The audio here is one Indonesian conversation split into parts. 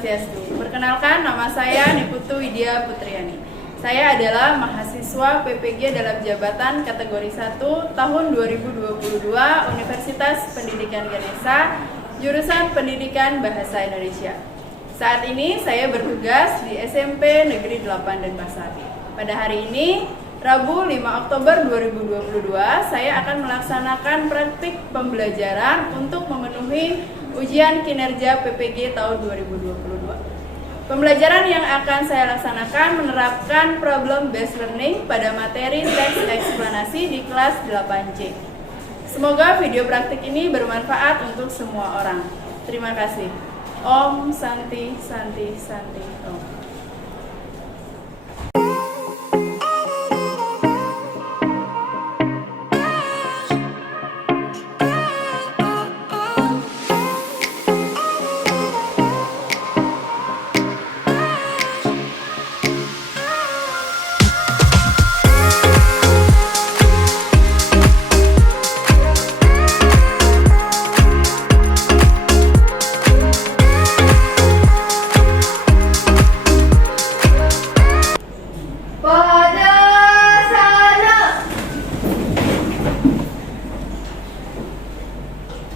Swastiastu. Perkenalkan, nama saya Niputu Widya Putriani. Saya adalah mahasiswa PPG dalam jabatan kategori 1 tahun 2022 Universitas Pendidikan Ganesha, jurusan Pendidikan Bahasa Indonesia. Saat ini saya bertugas di SMP Negeri 8 Denpasar. Pada hari ini, Rabu 5 Oktober 2022, saya akan melaksanakan praktik pembelajaran untuk memenuhi ujian kinerja PPG tahun 2022. Pembelajaran yang akan saya laksanakan menerapkan problem based learning pada materi teks eksplanasi di kelas 8C. Semoga video praktik ini bermanfaat untuk semua orang. Terima kasih. Om Santi Santi Santi Om.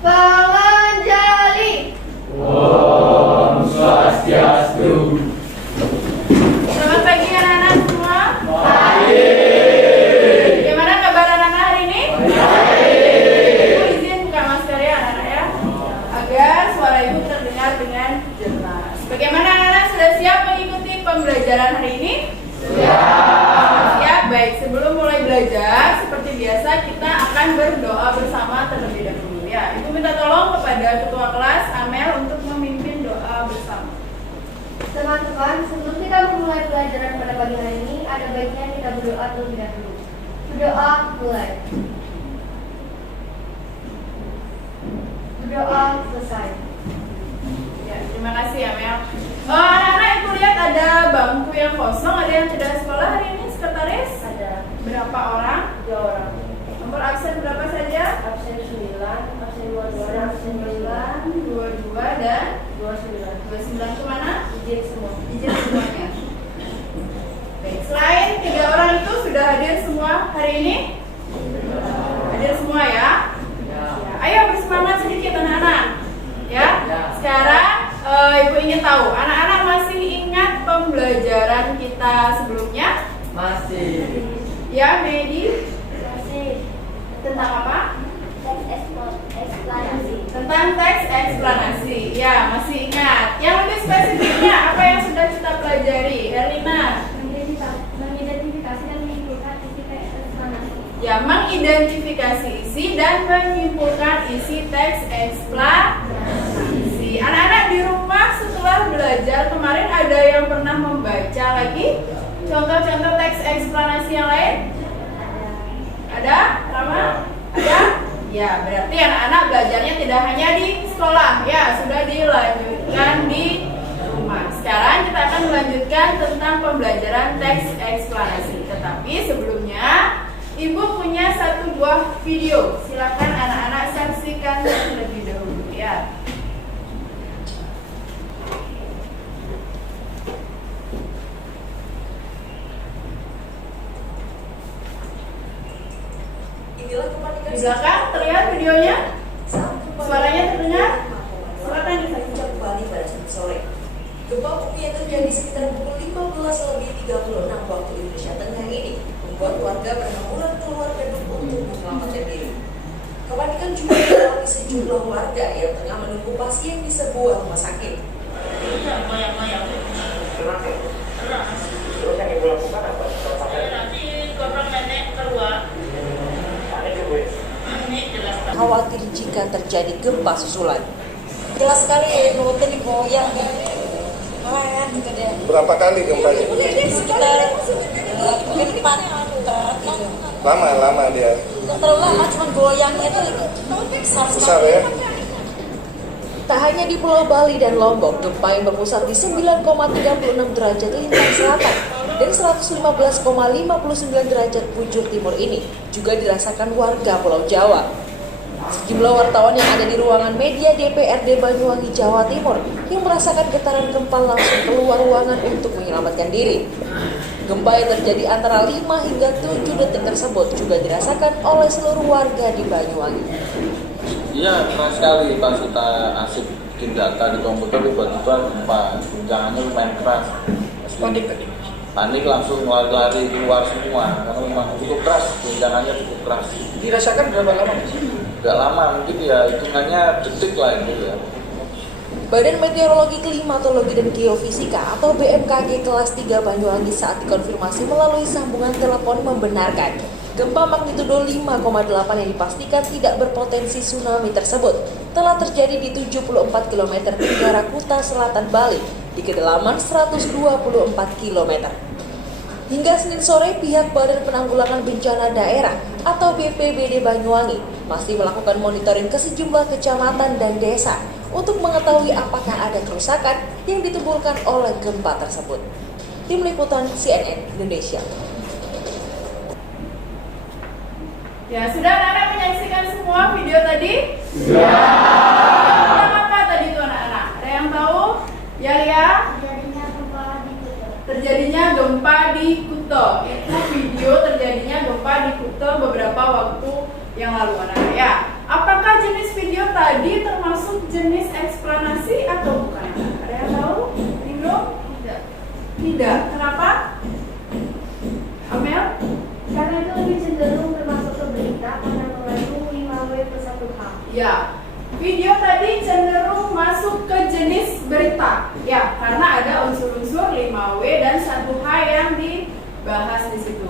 Penganjali. Om Swastiastu. Selamat pagi anak-anak semua. Baik. Bagaimana kabar anak-anak hari ini? Baik. Ibu izin buka masker ya anak-anak ya, agar suara ibu terdengar dengan jelas. Bagaimana anak-anak, sudah siap mengikuti pembelajaran hari ini? Siap. Baik, sebelum mulai belajar, seperti biasa kita akan berdoa bersama terlebih dahulu. Ya, Ibu minta tolong kepada ketua kelas Amel untuk memimpin doa bersama. Teman-teman, sebelum kita memulai pelajaran pada pagi hari ini, ada baiknya kita berdoa terlebih dahulu. Berdoa mulai. Berdoa selesai. Ya, terima kasih Amel. Anak-anak, Ibu lihat ada bangku yang kosong. Ada yang tidak sekolah hari ini, sekretaris? Ada Berapa orang? 2 orang. Nomor absen berapa saja? Absen 9, absen 22, absen 9, 22, dan 29. 29 kemana? Izin semua. Izin semuanya. Baik, selain 3 orang itu sudah hadir semua hari ini? Hadir semua ya? Ya. Ayo bersemangat sedikit anak-anak. Ya. Sekarang Ibu ingin tahu, anak-anak masih ingat pembelajaran kita sebelumnya? Masih. Ya, Medi. Masih. Tentang apa? Teks eksplanasi. Tentang teks eksplanasi. Ya, masih ingat. Yang lebih spesifiknya, apa yang sudah kita pelajari? Erlina. Mengidentifikasi dan menyimpulkan isi teks eksplanasi. Ya, mengidentifikasi isi dan menyimpulkan isi teks eksplanasi. Anak-anak di rumah setelah belajar kemarin ada yang pernah membaca lagi contoh-contoh teks eksplanasi yang lain? Ada? Rama? Ada? Ya, berarti anak-anak belajarnya tidak hanya di sekolah, ya, sudah dilanjutkan di rumah. Sekarang kita akan melanjutkan tentang pembelajaran teks eksplanasi. Tetapi sebelumnya, Ibu punya satu buah video. Silakan anak-anak saksikan terlebih dahulu, ya. Di belakang terlihat videonya? Suaranya terdengar? Silakan disaksikan. Kembali pada Sabtu sore. Gempa bumi yang terjadi sekitar pukul 15:36 waktu Indonesia Tengah ini membuat warga berhamburan keluar gedung untuk menyelamatkan diri. Kepanikan juga dialami sejumlah warga yang tengah menunggu pasien di sebuah rumah sakit. Terus yang ibu lakukan apa? Nanti korban nenek keluar. Khawatir jika terjadi gempa susulan. Jelas sekali nurutin goyang keren gitu deh. Berapa kali gempanya? Sekitar mungkin 4 Lama dia. Nggak terlalu lama, cuma goyangnya tuh Besar ya? Tak hanya di Pulau Bali dan Lombok, gempa yang berpusat di 9,36 derajat lintang selatan dan 115,59 derajat bujur timur ini juga dirasakan warga Pulau Jawa. Sejumlah wartawan yang ada di ruangan media DPRD Banyuwangi, Jawa Timur yang merasakan getaran gempa langsung keluar ruangan untuk menyelamatkan diri. Gempa yang terjadi antara 5 hingga 7 detik tersebut juga dirasakan oleh seluruh warga di Banyuwangi. Iya, keras sekali pas kita asik bikin data di komputer, tiba-tiba gempa, guncangannya lumayan keras. Panik langsung lari-lari keluar semua, karena memang cukup keras, guncangannya cukup keras. Dirasakan berapa lama? Gak lama, mungkin ya hitungannya detik lah itu ya. Badan Meteorologi, Klimatologi, dan Geofisika atau BMKG kelas 3 Banyuwangi saat dikonfirmasi melalui sambungan telepon membenarkan gempa magnitudo 5,8 yang dipastikan tidak berpotensi tsunami tersebut telah terjadi di 74 km tenggara Kuta Selatan Bali di kedalaman 124 km. Hingga Senin sore, pihak Badan Penanggulangan Bencana Daerah atau BPBD Banyuwangi masih melakukan monitoring ke sejumlah kecamatan dan desa untuk mengetahui apakah ada kerusakan yang ditimbulkan oleh gempa tersebut. Tim Liputan CNN Indonesia. Ya, sudah anak-anak menyaksikan semua video tadi? Sudah. Tentang apa tadi itu anak-anak? Ada yang tahu? Ya, Lia? Terjadinya gempa di Kuta. Terjadinya gempa di Kuta. Itu video terjadinya gempa di Kuta beberapa waktu yang lalu anak-anak ya. Apakah jenis video tadi termasuk jenis eksplanasi atau bukan? Ada yang tahu? Ringo? Tidak. Tidak. Kenapa? Amel? Karena itu lebih cenderung termasuk ke berita karena mengandung 5W plus 1H. Ya. Video tadi cenderung masuk ke jenis berita. Ya, karena ada unsur-unsur 5W dan 1H yang dibahas di situ.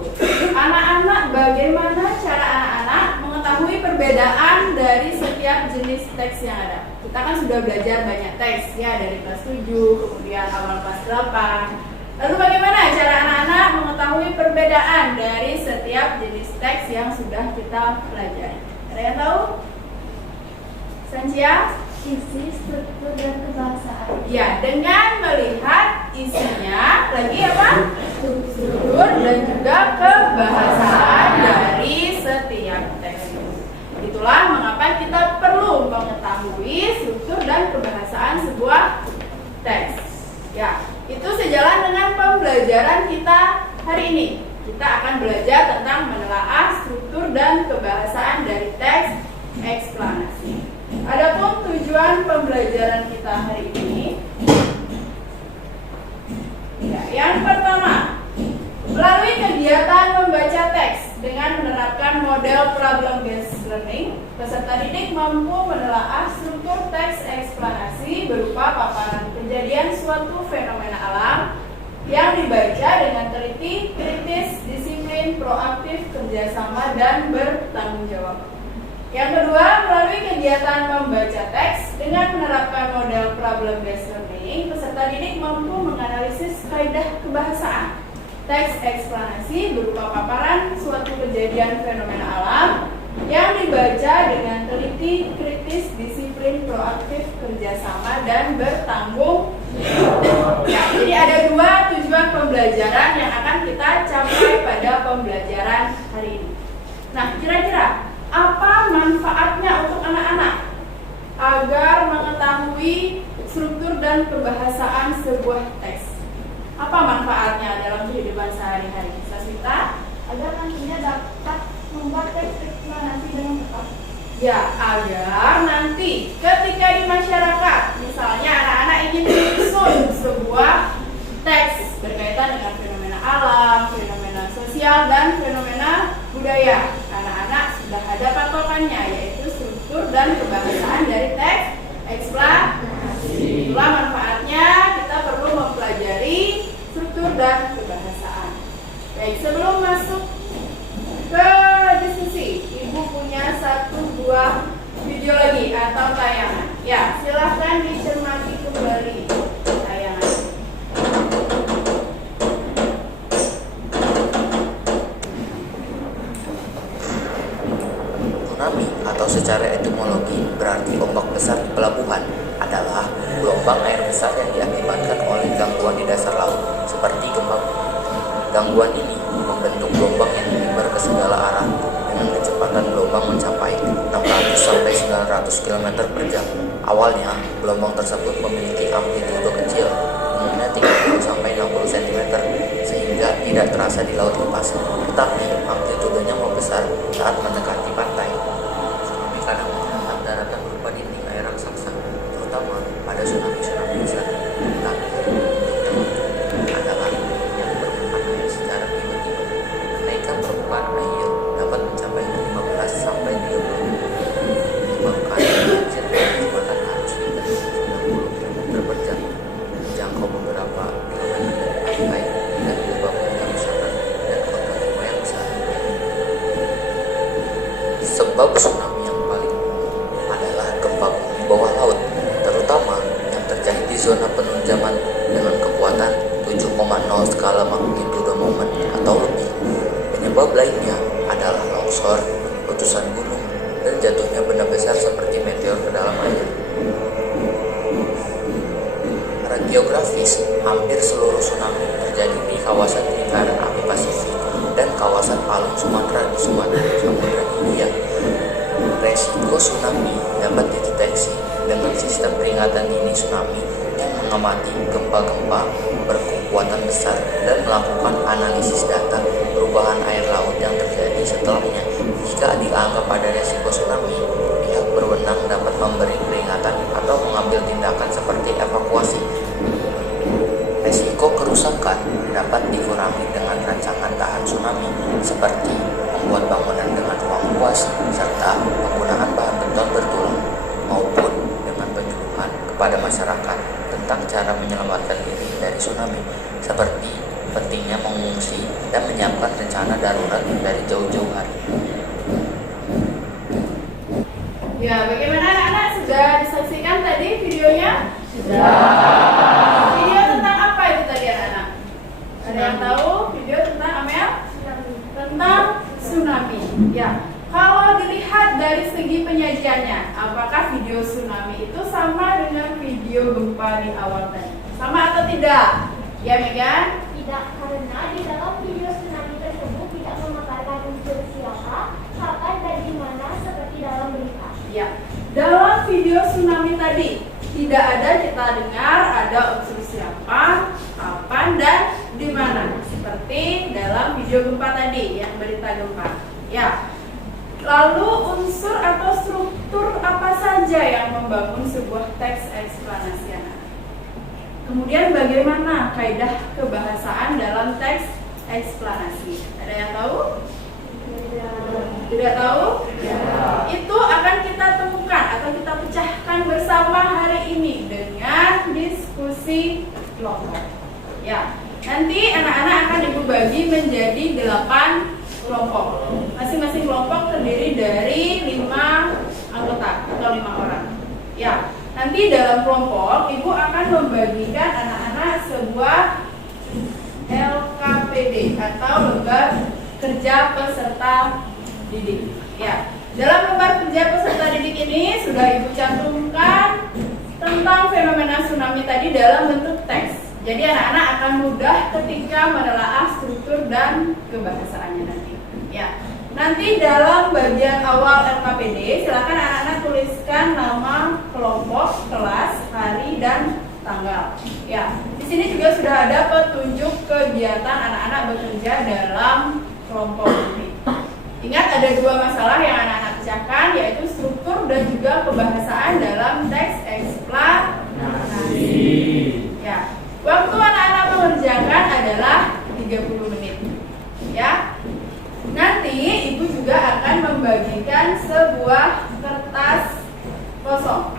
Anak-anak, bagaimana cara anak-anak mengetahui perbedaan dari setiap jenis teks yang ada? Kita kan sudah belajar banyak teks ya, dari kelas 7, kemudian awal kelas 8. Lalu bagaimana cara anak-anak mengetahui perbedaan dari setiap jenis teks yang sudah kita pelajari? Ada yang tahu? Sancia? Isi, struktur, dan kebahasaan. Ya, dengan melihat isinya, lagi apa? Struktur dan juga kebahasaan dari setiap teks itu. Itulah mengapa kita perlu mengetahui struktur dan kebahasaan sebuah teks. Ya, itu sejalan dengan pembelajaran kita hari ini. Kita akan belajar tentang menelaah struktur dan kebahasaan dari teks eksplanasi. Adapun tujuan pembelajaran kita hari ini, ya, yang pertama, melalui kegiatan membaca teks dengan menerapkan model problem based learning, peserta didik mampu menelaah struktur teks eksplanasi berupa paparan kejadian suatu fenomena alam yang dibaca dengan teliti, kritis, disiplin, proaktif, kerjasama, dan bertanggung jawab. Yang kedua, melalui kegiatan membaca teks dengan menerapkan model problem based learning, peserta didik mampu menganalisis kaidah kebahasaan. Teks eksplanasi berupa paparan suatu kejadian fenomena alam yang dibaca dengan teliti, kritis, disiplin, proaktif, kerjasama, dan bertanggung jawab. Ya, jadi ada dua tujuan pembelajaran yang akan kita capai pada pembelajaran hari ini. Nah, kira-kira apa manfaatnya untuk anak-anak agar mengetahui struktur dan kebahasaan sebuah teks? Apa manfaatnya dalam kehidupan sehari-hari? Saswita? Agar nantinya dapat membuat teks eksplanasi dengan tepat. Ya, agar nanti ketika di masyarakat, misalnya anak-anak ingin menyusun sebuah teks berkaitan dengan fenomena alam, fenomena sosial, dan fenomena budaya, anak-anak sudah ada patokannya, yaitu struktur dan kebahasaan dari teks eksplanasi. Itulah manfaatnya kita perlu mempelajari struktur dan kebahasaan. Baik, sebelum masuk ke diskusi, Ibu punya satu buah video lagi atau tayangan. Ya, silahkan dicermati kembali tayangan. Tsunami atau secara etimologi berarti ombak besar. Awalnya, gelombang tersebut memiliki amplitudo kecil, umumnya 30-60 cm, sehingga tidak terasa di laut lepas. Tetapi, amplitudenya membesar saat mendekati pantai. Tsunami kadang menghantam daratan berupa dinding air raksasa, terutama pada tsunami-tsunami besar. Tapi, adalah yang permukaan air secara tiba-tiba. Kenaikan permukaan air dapat mencapai 15 sampai 30 menyebabkan banjir dan kecepatan arus hingga 90 km per jam, menjangkau beberapa kilometer dari pantai dan menyebabkan kerusakan dan korban jiwa yang besar. Sebab tsunami yang paling umum adalah gempa bumi bawah laut, terutama yang terjadi di zona penunjaman dengan kekuatan 7,0 skala magnitudo momen atau lebih. Penyebab lainnya adalah longsor, letusan gunung, dan jatuhnya benda besar seperti meteor ke dalam air. Secara geografis, hampir seluruh tsunami terjadi di kawasan lingkaran api Pasifik dan kawasan Palu Sumatera di Samudra Hindia. Resiko tsunami dapat dideteksi dengan sistem peringatan dini tsunami yang mengamati gempa-gempa berkekuatan besar dan melakukan analisis data perubahan air laut yang terjadi setelahnya. Jika dianggap ada resiko tsunami, pihak berwenang dapat memberi peringatan atau mengambil tindakan seperti evakuasi. Resiko kerusakan dapat dikurangi dengan rancangan tahan tsunami seperti membuat bangunan dengan ruang luas serta penggunaan bahan beton bertulang, maupun dengan penyuluhan kepada masyarakat tentang cara menyelamatkan diri dari tsunami, seperti pentingnya mengungsi dan menyiapkan rencana darurat dari jauh-jauh hari. Ya, bagaimana anak-anak? Sudah disaksikan tadi videonya? Sudah. Video tentang apa itu tadi anak-anak? Ada yang tahu video tentang Amel? Tentang tsunami. Ya. Kalau dilihat dari segi penyajiannya, apakah video tsunami itu sama dengan video gempa di awal tadi? Sama atau tidak? Ya, Megan? Tidak, karena di dalam video tsunami tersebut tidak memaparkan unsur siapa, kapan, dan di mana seperti dalam berita. Ya, dalam video tsunami tadi tidak ada kita dengar ada unsur siapa, kapan, dan di mana. Seperti dalam video gempa tadi, yang berita gempa. Ya. Lalu unsur atau struktur apa saja yang membangun sebuah teks eksplanasi anak? Kemudian bagaimana kaidah kebahasaan dalam teks eksplanasi? Ada yang tahu? Tidak tahu? Ya. Itu akan kita temukan atau kita pecahkan bersama hari ini dengan diskusi kelompok. Ya. Nanti anak-anak akan Ibu bagi menjadi 8 kelompok. Masing-masing kelompok terdiri dari 5 anggota atau 5 orang. Ya, nanti dalam kelompok Ibu akan membagikan anak-anak sebuah LKPD atau lembar kerja peserta didik. Ya, dalam lembar kerja peserta didik ini sudah Ibu cantumkan tentang fenomena tsunami tadi dalam bentuk teks. Jadi anak-anak akan mudah ketika menelaah struktur dan kebahasaannya nanti. Ya, nanti dalam bagian awal LKPD silakan anak-anak tuliskan nama kelompok, kelas, hari, dan tanggal. Ya, di sini juga sudah ada petunjuk kegiatan anak-anak bekerja dalam kelompok ini. Ingat ada 2 masalah yang anak-anak pecahkan, yaitu struktur dan juga kebahasaan dalam teks eksplanasi. Ya, waktu anak-anak mengerjakan adalah 30 menit. Ya. Nanti Ibu juga akan membagikan sebuah kertas kosong.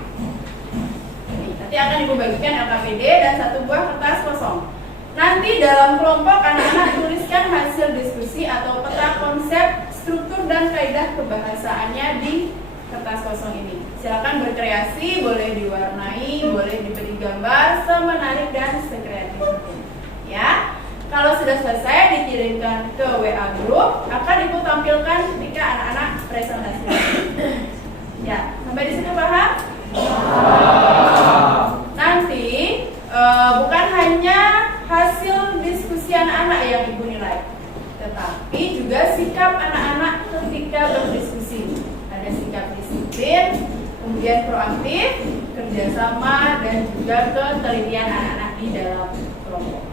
Nanti akan Ibu bagikan LKPD dan 1 buah kertas kosong. Nanti dalam kelompok anak-anak tuliskan hasil diskusi atau peta konsep, struktur, dan kaidah kebahasaannya di kertas kosong ini. Silakan berkreasi, boleh diwarnai, boleh diberi gambar, semenarik dan sekreatif mungkin. Ya. Kalau sudah selesai dikirimkan ke WA grup, akan Ibu tampilkan ketika anak-anak presentasi. Ya, sampai di situ paham? Nanti bukan hanya hasil diskusi anak-anak yang Ibu nilai, tetapi juga sikap anak-anak ketika berdiskusi. Ada sikap disiplin, kemudian proaktif, kerjasama dan juga ketelitian anak-anak di dalam kelompok.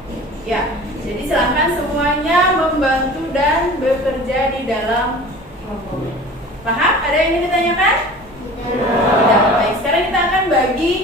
Ya, jadi silakan semuanya membantu dan bekerja di dalam kelompok. Paham? Ada yang ingin ditanyakan? Tidak. Baik, sekarang kita akan bagi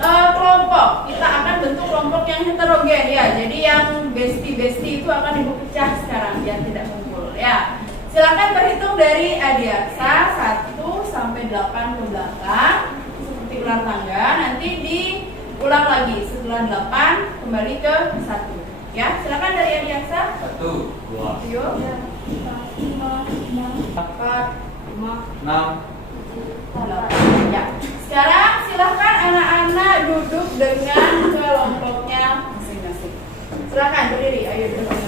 kelompok. Kita akan bentuk kelompok yang heterogen ya. Jadi yang bestie-bestie itu akan dipecah sekarang biar tidak kumpul ya. Silakan berhitung dari adiaksa 1 sampai 8 ke belakang seperti ulang tangga. Nanti diulang lagi setelah 8 kembali ke 1. Ya, silakan dari adiaksa. 1, 2, 4, 6. Ya. Sekarang silahkan anak-anak duduk dengan kelompoknya masing-masing. Silahkan berdiri, ayo duduk.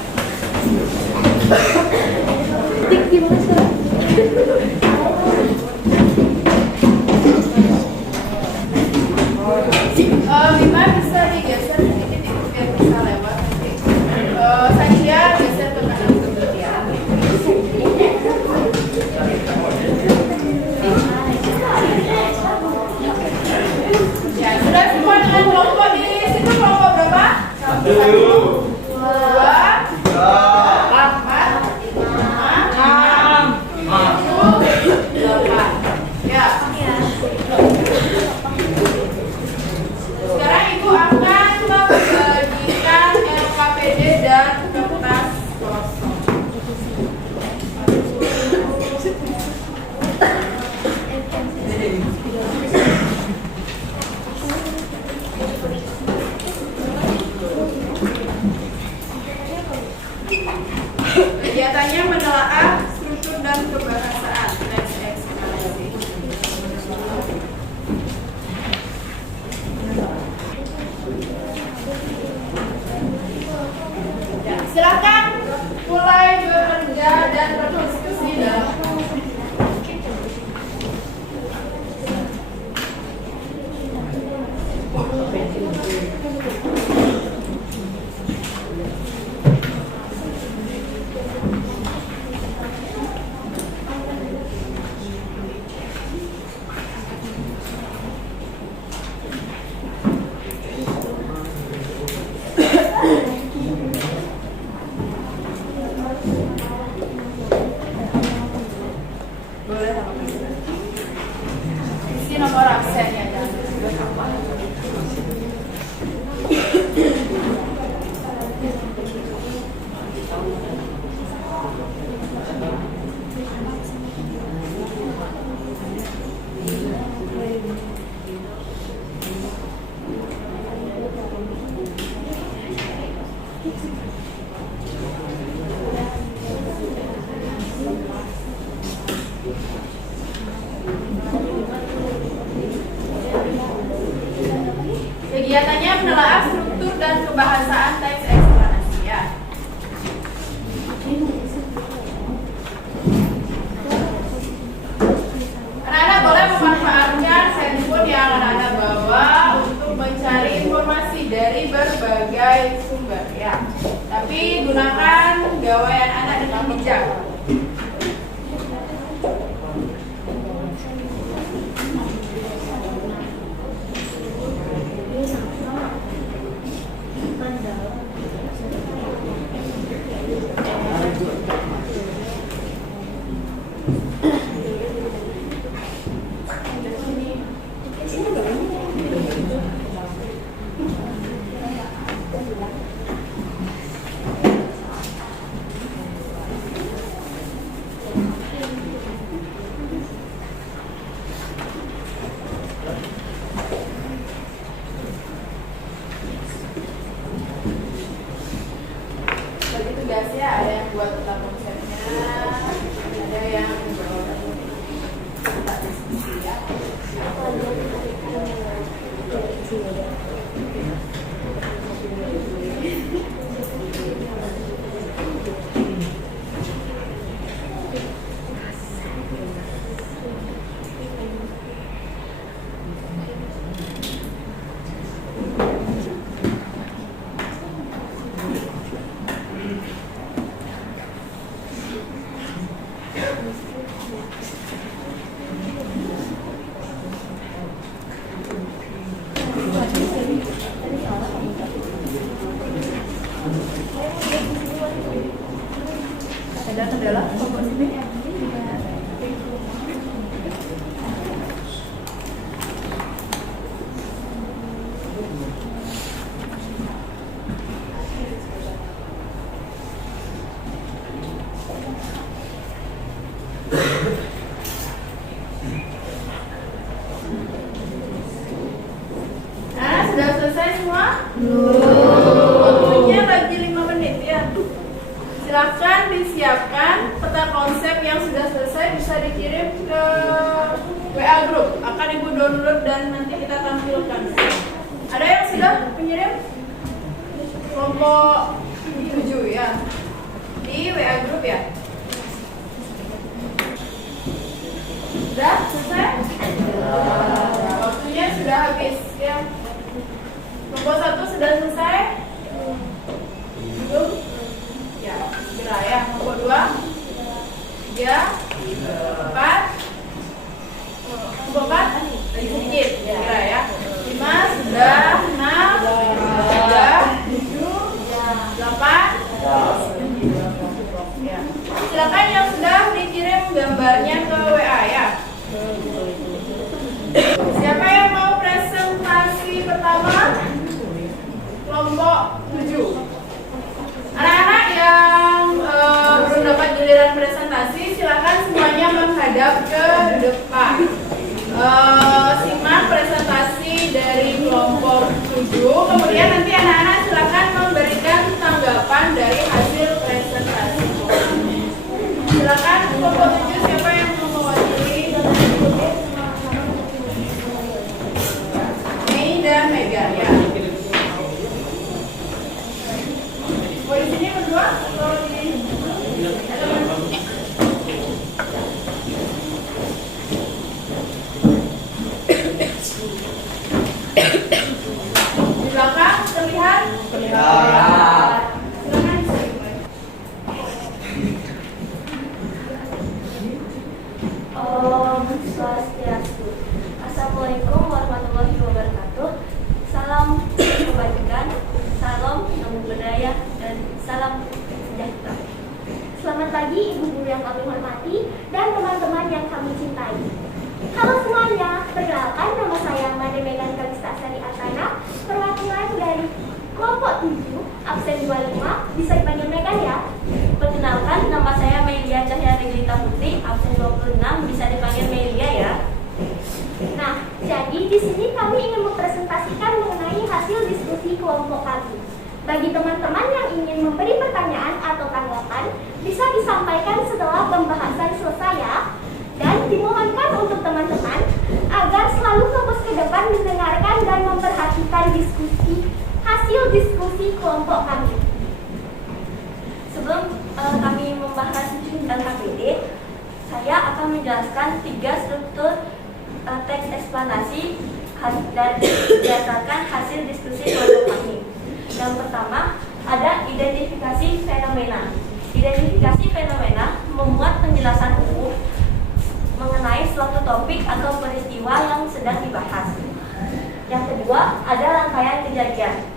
Bima bisa digeser sedikit biar bisa lewat nanti. Saya geser ke kanan sedikit ya. Ya, sudah semua dengan kelompok di situ. Kelompok berapa? 1, 2, 4, 5, 6, 7, 8. Ya. Sekarang Ibu akan membagikan LKPD dan kertas kosong. Kegiatannya menelaah struktur dan kebahasaan teks ekspresi. Ya, silakan mulai bekerja dan berdiskusi dalam boleh isi nomor absennya ya. Kegiatannya menelaah struktur dan kebahasaan teks eksplanasi ya. Anak-anak boleh memanfaatkan handphone yang anak-anak bawa untuk mencari informasi dari berbagai sumber ya. Tapi gunakan gawaian anak dengan bijak. Bagi tugasnya ada yang buat tentang konsepnya, ada yang tak diskusi ya. Ada kendala kelompok sini? Nah, sudah selesai semua? Waktunya lagi 5 menit ya. Silakan disiapkan peta konsep yang sudah selesai, bisa dikirim ke WA group. Akan Ibu download dan nanti kita tampilkan. Ada yang sudah mengirim? Kelompok 7 ya. Di WA group ya. Sudah selesai? Waktunya sudah habis ya. Kelompok 1 sudah selesai? Belum? Ya, segera ya. Kelompok 2, 3, 4. Kelompok 4 lagi sedikit, segera ya. 5 sudah, 6 sudah, 7, 8. Ya. Silakan yang sudah dikirim gambarnya ke WA ya. Siapa yang mau presentasi pertama? Kelompok 7. Anak-anak yang belum dapat giliran presentasi, silakan semuanya menghadap ke depan. Simak presentasi dari kelompok 7. Kemudian nanti anak-anak silakan memberikan tanggapan dari hasil presentasi. Silakan kelompok 7, siapa yang mau mewakili? Mei dan Mega ya. Oh, di sini berdua atau di belakang terlihat? Terlihat. Silakan dimulai. Om Swastiastu. Assalamualaikum warahmatullahi wabarakatuh. Salam kebajikan, salam namo budaya, dan salam sejahtera. Selamat pagi Ibu Guru yang kami hormati dan teman-teman yang kami cintai. Halo semuanya, perkenalkan nama saya Made Megan Kalista Sari Atana, perwakilan dari kelompok 7, absen 25, bisa dipanggil Megan ya. Perkenalkan nama saya Melia Cahya Reglita Putri, absen 26, bisa dipanggil Melia ya. Nah, jadi di sini kami ingin mempresentasikan mengenai hasil diskusi kelompok kami. Bagi teman-teman yang ingin memberi pertanyaan atau tanggapan, bisa disampaikan setelah pembahasan selesai ya. Dan dimohonkan untuk teman-teman agar selalu fokus ke depan mendengarkan dan memperhatikan hasil diskusi kelompok kami. Sebelum kami membahas tentang KPD, saya akan menjelaskan 3 struktur teks eksplanasi berdasarkan hasil diskusi kelompok kami. Yang pertama, ada identifikasi fenomena. Identifikasi fenomena memuat penjelasan umum mengenai suatu topik atau peristiwa yang sedang dibahas. Yang kedua, ada rangkaian kejadian.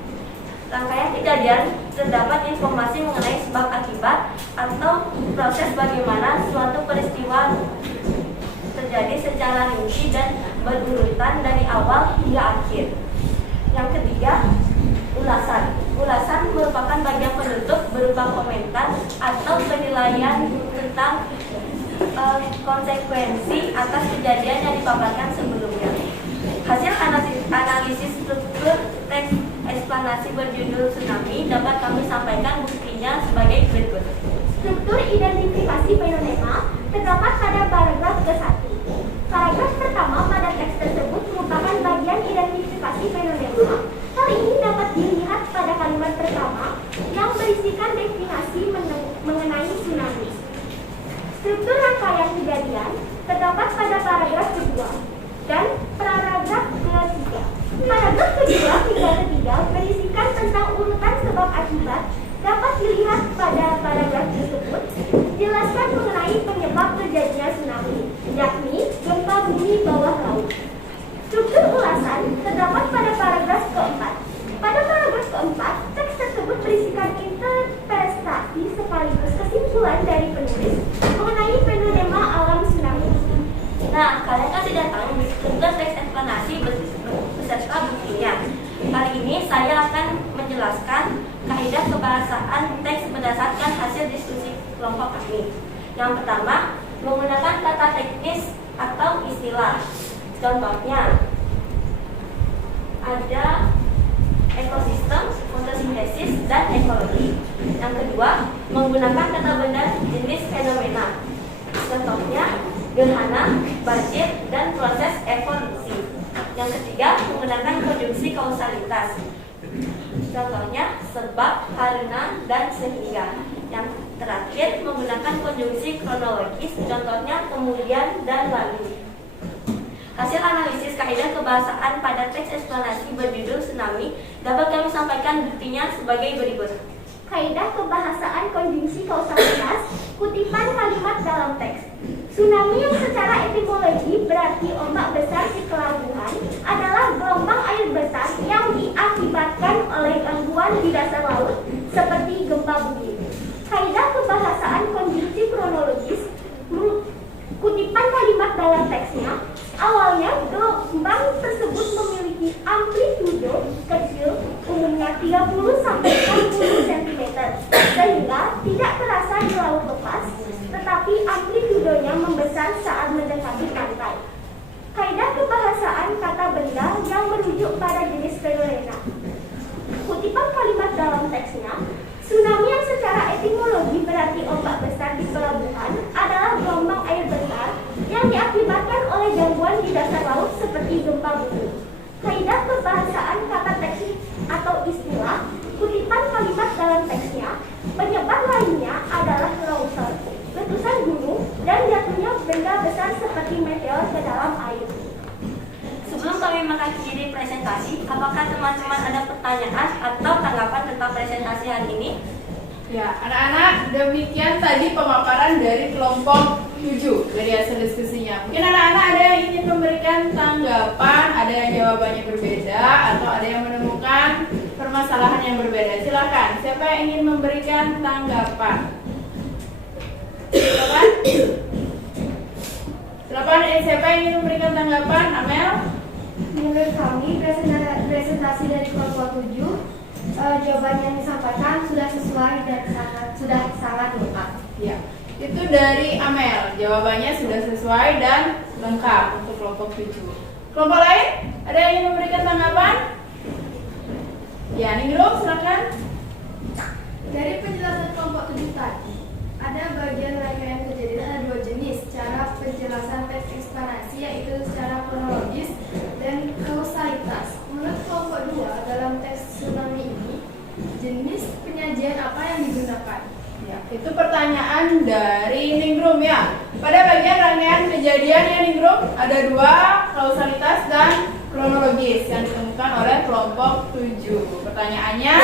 Rangkaian kejadian terdapat informasi mengenai sebab akibat atau proses bagaimana suatu peristiwa terjadi secara rinci dan berurutan dari awal hingga akhir. Yang ketiga, ulasan. Ulasan merupakan bagian penutup berupa komentar atau penilaian tentang konsekuensi atas kejadian yang dipaparkan sebelumnya. Hasil analisis struktur teks eksplanasi berjudul tsunami dapat kami sampaikan buktinya sebagai berikut. Struktur identifikasi fenomena terdapat pada paragraf ke-1. Paragraf pertama pada teks tersebut merupakan bagian identifikasi fenomena. Hal ini dapat dilihat pada kalimat pertama yang berisikan definisi mengenai tsunami. Struktur rangkaian kejadian terdapat pada paragraf kedua dan paragraf ketiga. Paragraf kedua hingga ketiga berisikan tentang urutan sebab akibat dapat dilihat pada paragraf tersebut. Jelaskan mengenai penyebab terjadinya tsunami, yakni gempa bumi bawah laut. Struktur ulasan terdapat pada paragraf keempat. Pada paragraf keempat, teks tersebut berisikan interpretasi sekaligus kesimpulan dari penulis buktinya. Kali ini saya akan menjelaskan kaidah kebahasaan teks berdasarkan hasil diskusi kelompok kami. Yang pertama, menggunakan kata teknis atau istilah. Contohnya, ada ekosistem, fotosintesis, dan ekologi. Yang kedua, menggunakan kata benda jenis fenomena. Contohnya, gerhana, banjir, dan proses evolusi. Yang ketiga, menggunakan konjungsi kausalitas. Contohnya, sebab, karena, dan sehingga. Yang terakhir, menggunakan konjungsi kronologis. Contohnya, kemudian, dan lalu. Hasil analisis kaidah kebahasaan pada teks eksplanasi berjudul Tsunami dapat kami sampaikan buktinya sebagai berikut. Kaidah kebahasaan konjungsi kausalitas, kutipan kalimat dalam teks. Tsunami yang secara etimologi berarti ombak besar di pelabuhan adalah gelombang air besar yang diakibatkan oleh gangguan di dasar laut seperti gempa bumi. Kaidah kebahasaan konjungsi kronologis, kutipan kalimat dalam teksnya. Awalnya, gelombang tersebut memiliki amplitudo kecil, umumnya 30-60 cm, sehingga tidak terasa di laut lepas, tetapi amplitudonya membesar saat mendekati pantai. Kaidah kebahasaan kata benda yang merujuk pada jenis fenomena. Kutipan kalimat dalam teksnya, tsunami yang secara etimologi berarti ombak besar di pelabuhan adalah gelombang air besar yang diakibatkan oleh gangguan di dasar laut seperti gempa bumi. Kaidah kebahasaan kata teks atau istilah, kutipan kalimat dalam teksnya, penyebab lainnya adalah longsor, letusan gunung, dan jatuhnya benda besar seperti meteor ke dalam air. Sebelum kami mengakhiri presentasi, apakah teman-teman ada pertanyaan atau tanggapan tentang presentasi hari ini? Ya, anak-anak, demikian tadi pemaparan dari kelompok 7 dari hasil diskusinya. Mungkin anak-anak ada yang ingin memberikan tanggapan, ada yang jawabannya berbeda, atau ada yang menemukan permasalahan yang berbeda. Silakan, siapa yang ingin memberikan tanggapan? Silakan. Silakan, siapa yang ingin memberikan tanggapan? Amel? Menurut kami, presentasi dari kelompok 7 jawaban yang disampaikan sudah sesuai dan sudah sangat lengkap. Ya, itu dari Amel. Jawabannya sudah sesuai dan lengkap untuk kelompok 7. Kelompok lain? Ada yang ingin memberikan tanggapan? Ya, Ningrum, silakan. Dari penjelasan kelompok 7 tadi, ada bagian rangkaian kejadian ada 2 jenis cara penjelasan teks eksplanasi, yaitu secara kronologis dan kausalitas. Menurut kelompok 2 dalam teks tsunami ini, jenis penyajian apa yang digunakan? Ya, itu pertanyaan dari Ningrum ya. Pada bagian rangkaian kejadian ya Ningrum, ada 2, kausalitas dan kronologis yang ditemukan oleh kelompok 7. Pertanyaannya,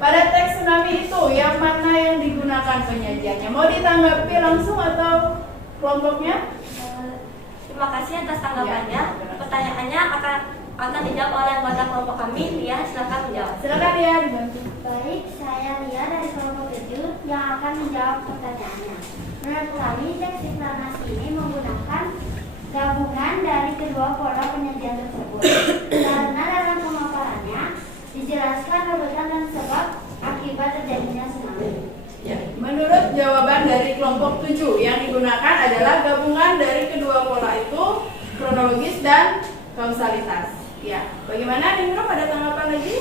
pada teks tsunami itu yang mana yang digunakan penyajiannya? Mau ditanggapi langsung atau kelompoknya? Terima kasih atas tanggapannya. Pertanyaannya akan dijawab oleh anggota kelompok kami. Lia, silakan menjawab. Silakan Lia, dibantu. Baik, saya Lia dari kelompok 7 yang akan menjawab pertanyaannya. Menurut kami, teks eksplanasi ini menggunakan gabungan dari kedua pola penyajian tersebut. Karena dalam pemaparannya dijelaskan urutan dan sebab akibat terjadinya tsunami. Ya, menurut jawaban dari kelompok 7 yang digunakan adalah gabungan dari kedua pola itu, kronologis dan kausalitas. Ya, bagaimana Ningrum, ada tanggapan lagi?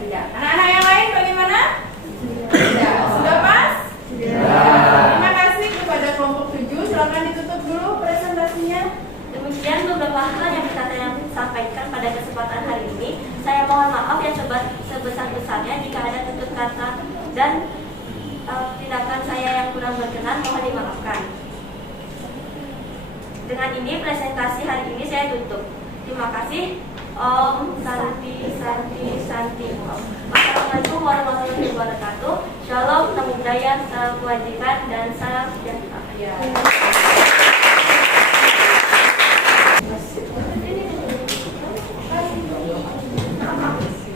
Tidak. Anak-anak yang lain bagaimana? Tidak. Sudah pas? Terima kasih kepada kelompok 7. Silakan ditutup dulu presentasinya. Demikian beberapa hal yang bisa saya sampaikan pada kesempatan hari ini. Saya mohon maaf yang sebesar-besarnya jika ada tutur kata dan tindakan saya yang kurang berkenan, mohon dimaafkan. Dengan ini presentasi hari ini saya tutup. Terima kasih. Om Santi Santi Santi Om. Assalamualaikum warahmatullahi wabarakatuh. Shalom, namo buddhaya, salam kebajikan dan salam sejahtera.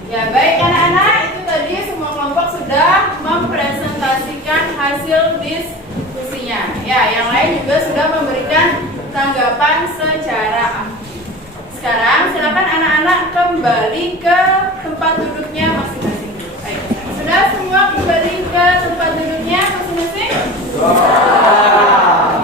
Ya, baik anak-anak, itu tadi semua kelompok sudah mempresentasikan hasil diskusinya. Ya, yang lain juga sudah memberikan tanggapan secara aktif. Sekarang silakan anak-anak kembali kembali ke tempat duduknya masing-masing. Ayo, sudah semua kembali ke tempat duduknya masing-masing?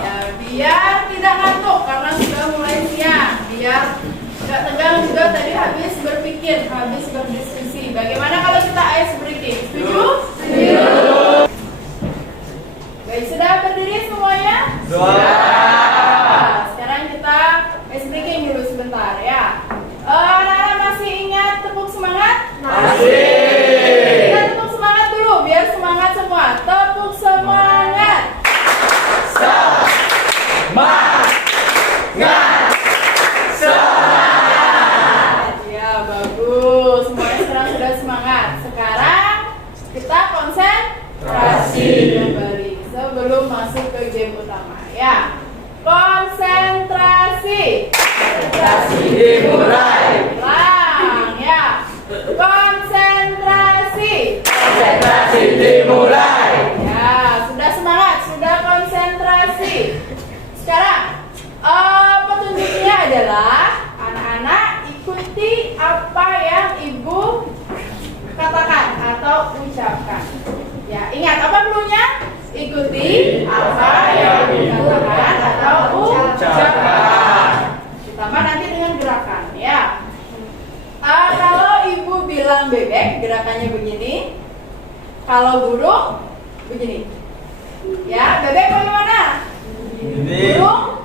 Ya, biar tidak ngantuk karena sudah mulai siang. Biar tidak tegang juga, tadi habis berpikir, habis berdiskusi. Bagaimana kalau kita ice breaking? Setuju? Setuju. Baik, sudah berdiri semuanya? Sudah. Sekarang kita ice breaking dulu sebentar ya. Anak-anak masih ingat tepuk semangat? Masih. Kita tepuk semangat dulu biar semangat semua. Tepuk semangat. Ya, bagus. Semuanya sekarang sudah semangat. Sekarang kita konsentrasi kembali sebelum masuk ke game utama ya. Konsentrasi. Konsentrasi dimulai. Ulang ya. Konsentrasi. Konsentrasi dimulai. Ya, sudah semangat, sudah konsentrasi. Sekarang petunjuknya adalah anak-anak ikuti apa yang ibu katakan atau ucapkan. Ya, ingat apa cluenya? Ikuti apa yang dikatakan atau ucapkan. Ditambah nanti dengan gerakan ya. Kalau ibu bilang bebek, gerakannya begini. Kalau burung, begini. Ya, bebek bagaimana? Burung?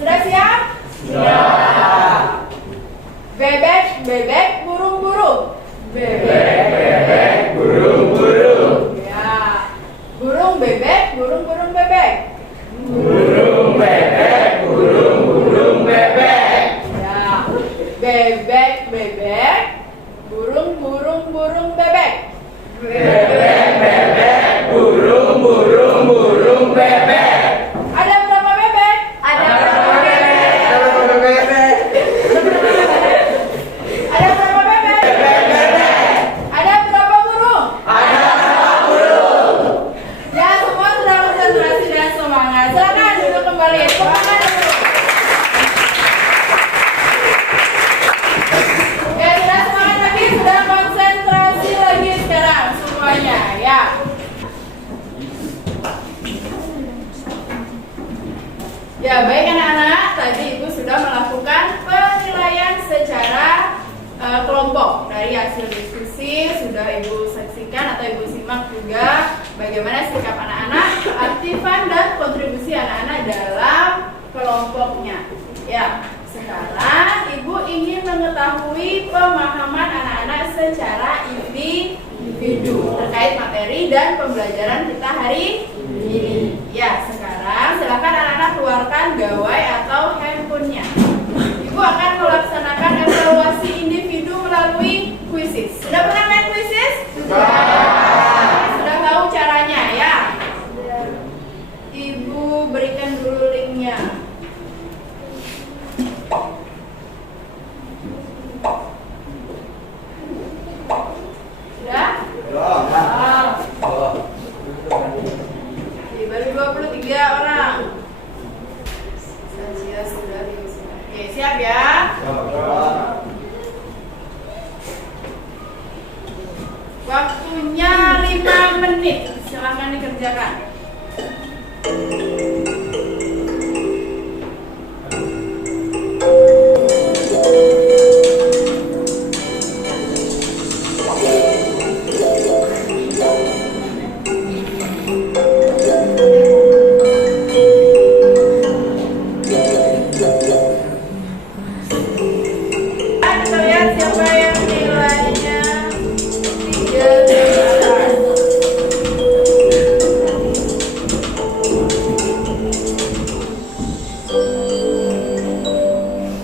Sudah siap? Siap. Bebek, bebek, burung, burung. Bebek, bebek, burung, burung. Ya. Burung bebek, burung, burung bebek. Burung bebek, burung, burung bebek. Ya. Bebek, bebek, burung, burung, burung bebek. Bebek, bebek, burung, burung, burung bebek. Ada berapa bebek? Ada berapa bebek? Ada berapa bebek? Ada berapa bebek? Bebek. Ada berapa burung? Ada berapa burung? Ya, semua sudah konsentrasi dan semangat. Silakan duduk kembali. Semangat. Ya, sudah semangat lagi, sudah konsentrasi lagi sekarang semuanya ya. Ya, baik anak-anak, tadi ibu sudah melakukan penilaian secara kelompok. Dari hasil diskusi sudah ibu saksikan atau ibu simak juga bagaimana sikap anak-anak, keaktifan dan kontribusi anak-anak dalam kelompoknya. Ya, sekarang ibu ingin mengetahui pemahaman anak-anak secara individu terkait materi dan pembelajaran kita hari ini. Ya, sekarang silakan anak-anak keluarkan gawai atau handphonenya. Ibu akan melaksanakan evaluasi individu melalui kuisis. Sudah pernah main kuisis? Sudah. Sudah tahu caranya ya? Ibu berikan dulu linknya. Sudah? Baru 23 orang. Saja sudah diusulkan. Oke, siap ya? Waktunya 5 menit. Silahkan dikerjakan. Kita lihat siapa yang nilainya 3 di atas.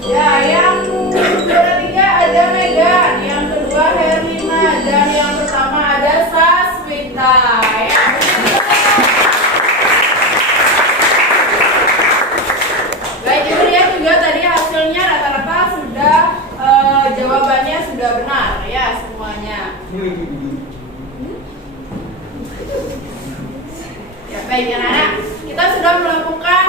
Ya, yang juara 3 ada Megan, yang kedua Herlina, dan yang pertama ada Saswita. Ya. Baik, ibu lihat juga tadi hasilnya rata-rata sudah jawabannya sudah benar ya semuanya. Ya, baik anak-anak, kita sudah melakukan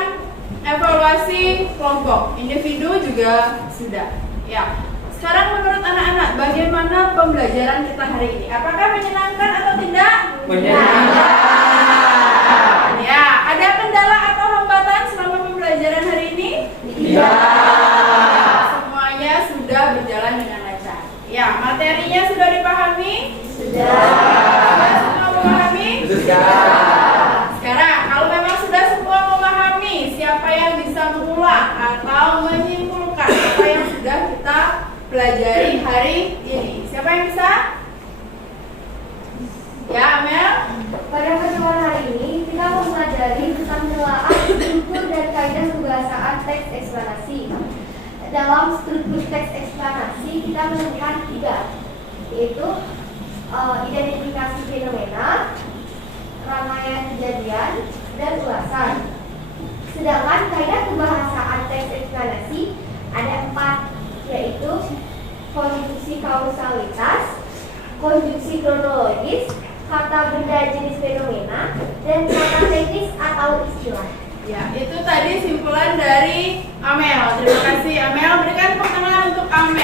evaluasi kelompok, individu juga sudah. Ya, sekarang menurut anak-anak bagaimana pembelajaran kita hari ini? Apakah menyenangkan atau tidak? Menyenangkan. Ya, ada kendala atau hambatan selama pembelajaran hari ini? Tidak. Semuanya sudah berjalan dengan lancar. Ya, materinya sudah dipahami? Sudah. Sudah semua memahami? Sudah. Sekarang, kalau memang sudah semua memahami, siapa yang bisa mengulang atau menyimpulkan apa yang sudah kita pelajari hari ini? Siapa yang bisa? Ya, Amel? Pada pertemuan hari ini, kita mempelajari tentang penilaian struktur dan kaidah pembahasan teks eksplanasi. Dalam struktur teks eksplanasi, kita menemukan 3, yaitu identifikasi fenomena, rangkaian kejadian, dan ulasan. Sedangkan kaidah pembahasan teks eksplanasi ada 4, yaitu konjungsi kausalitas, konjungsi kronologis, kata benda jenis fenomena, dan kata teknis atau istilah. Ya, itu tadi simpulan dari Amel. Terima kasih Amel. Berikan tepuk tangan untuk Amel.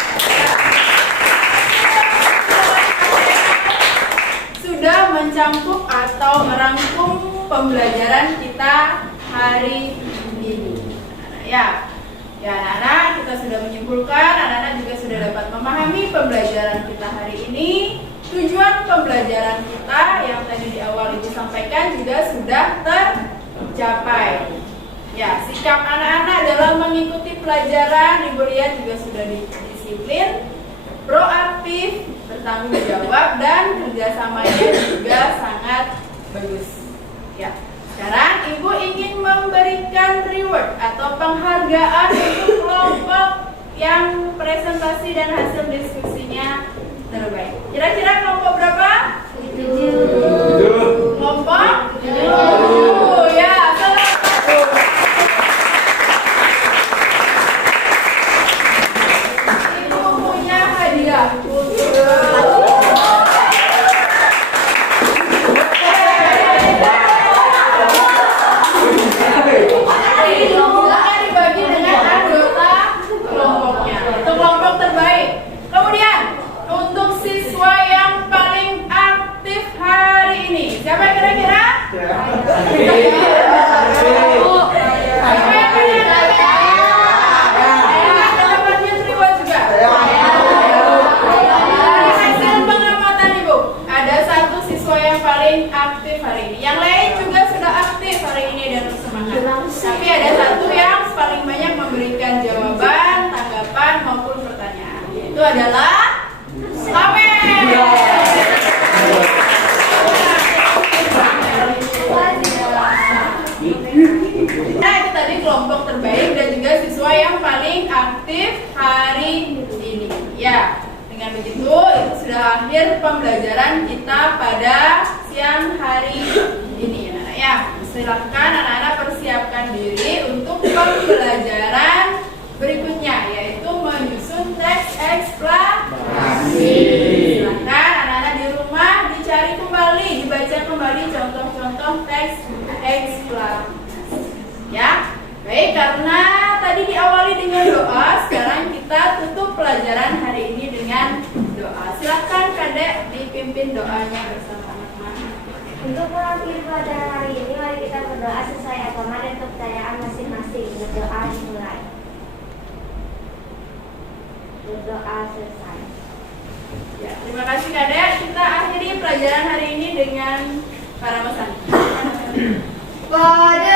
Sudah mencangkup atau merangkum pembelajaran kita hari ini. Ya, anak-anak, kita sudah menyimpulkan, anak-anak juga sudah dapat memahami pembelajaran kita hari ini. Tujuan pembelajaran kita yang tadi di awal Ibu sampaikan juga sudah tercapai. Ya, sikap anak-anak dalam mengikuti pelajaran Ibu lihat juga sudah disiplin, proaktif, bertanggung jawab, dan kerjasamanya juga sangat bagus. Ya, sekarang Ibu ingin memberikan reward atau penghargaan untuk kelompok yang presentasi dan hasil diskusinya terbaik. Kira-kira kelompok berapa? 7. Kelompok 7. Ya, selamat. Ibu punya hadiah. Akan dibagi dengan anggota kelompoknya. Itu kelompok terbaik. Kemudian untuk siswa yang paling aktif hari ini, siapa kira-kira? Siapa yang paling aktif? Dapatnya reward juga. Dari hasil pengamatan Ibu, ada 1 siswa yang paling aktif hari ini. Yang lain juga sudah aktif hari ini dan bersemangat. Tapi ada 1 yang paling banyak memberikan jawaban, tanggapan maupun pertanyaan. Itu adalah Amel. Nah, itu tadi kelompok terbaik dan juga siswa yang paling aktif hari ini. Ya, dengan begitu itu sudah akhir pembelajaran kita pada siang hari ini, anak-anak ya. Silahkan anak-anak persiapkan diri untuk pembelajaran berikutnya, yaitu menyusun teks eksplanasi. Silahkan anak-anak di rumah dicari kembali, dibaca kembali contoh-contoh teks eksplanasi. Ya, baik, karena tadi diawali dengan doa, sekarang kita tutup pelajaran hari ini dengan doa. Silahkan Kadek dipimpin doanya bersama teman-teman. Untuk mengakhiri pelajaran hari ini, mari kita berdoa sesuai agama dan kepercayaan masing-masing. Berdoa dimulai. Berdoa selesai. Ya, terima kasih Kadek. Kita akhiri pelajaran hari ini dengan para pesan. Pada